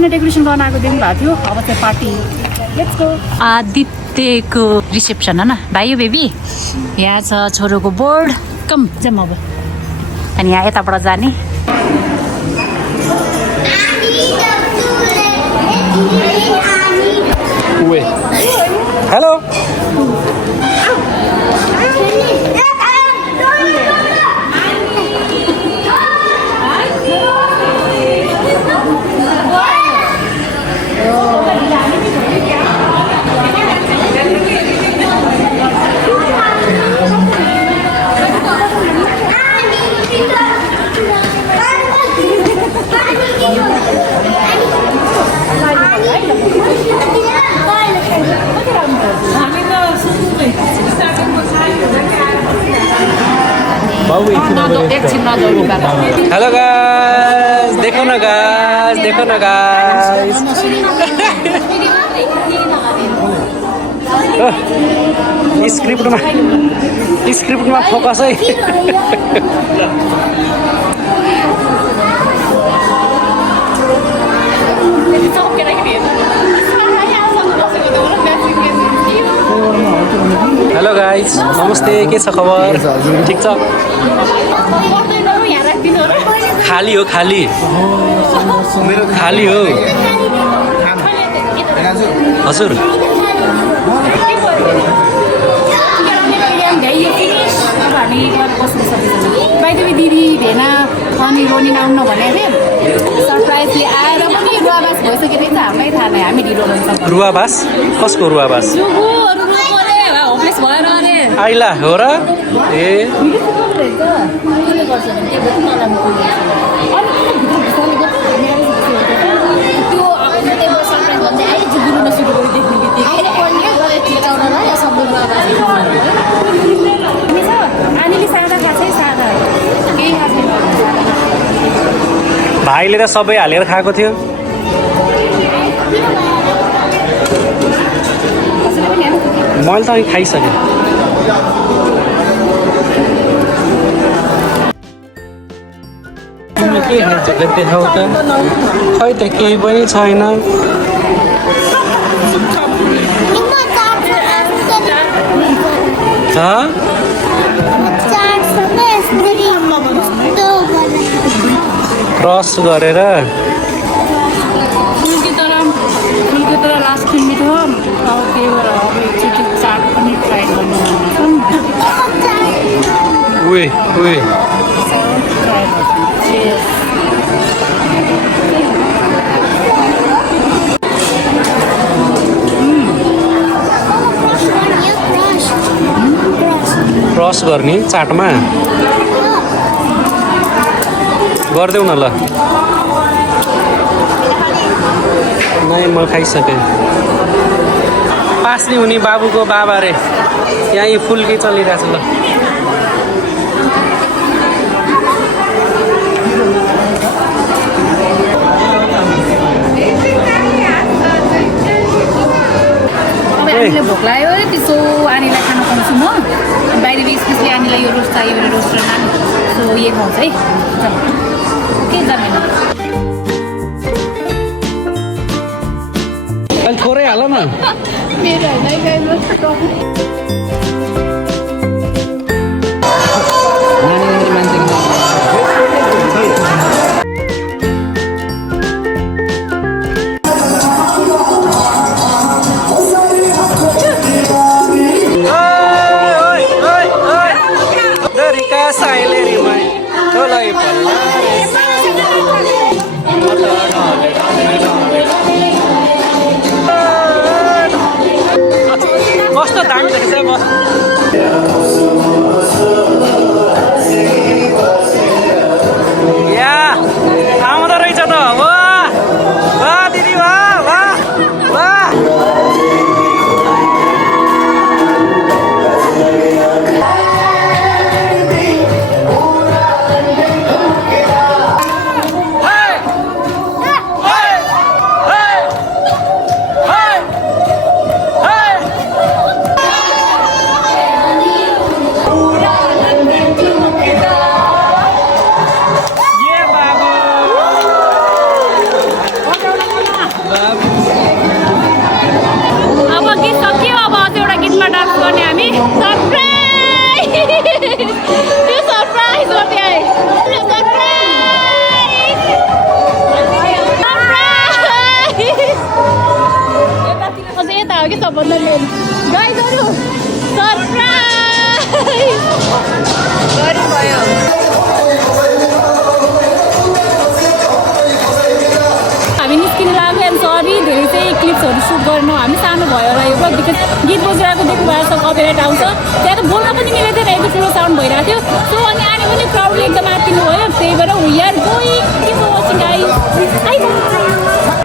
सानो डेकोरेसन गर्न आएको देख्नु भएको थियो अब चाहिँ पार्टी आदित्यको रिसेप्सन होइन भाइ बेबी यहाँ छ छोरोको बोर्ड कम जाउँ अब अनि यहाँ यताबाट जाने हेलो हेलो गाइस देखो न गाइस स्क्रिप्टमा फोकस है हेलो गाइस नमस्ते के छ खबर ठिक छ खाली हो खाली हो हजुर दिदी भेना अनि रोनी आउनु भनेको थिएँ सरप्राइजले आएर पनि रुवाबास भइसकेको थिएछ हामीलाई थाहा नै हामी ढिलो हुन्छ रुवाबास कसको रुवाबास आइला हो र ए भाइले त सबै हालेर खाएको थियो मैले त अघि खाइसकेँ तिमीले के खान्छ देखाउ त खै त केही पनि छैन रस गरेर फुलको तर लास्ट दिन मिठो अब त्यही भएर अब एकचोटि चाट पनि ट्राई गर्नु उए रस गर्ने चाटमा गरिदेऊ न ल नै म खाइसकेँ पास नि हुने बाबुको बाबा रे यहाँ यी फुलकै चलिरहेको छ ल भोक लाग्यो अरे त्यसो आनीलाई खाना पाउँछु म बाहिर स्पेसली आनीलाई यो रोस्ट चाहियो भने रोस्ट र नान सो यही खुवाउँछ है के जान्दैन थोरै हाल न मेरो होइन कस्तो दामी देखेछ कि सबभन्दा मेन गाइजहरू सरप्राइज गर्नुभयो हामी निस्किनु लाग्यो एम सरी धेरै चाहिँ क्लिप्सहरू सुट गर्नु हामी सानो भयो होला यो बिकज गीत बजिरहेको देख्नु भएको छ कपिराइट आउँछ त्यहाँ त बोल्न पनि मिलेको थिएन यति ठुलो साउन्ड भइरहेको थियो सो अनि आने पनि क्राउडले एकदम आत्तिनु भयो त्यही भएर we are going keep watching guys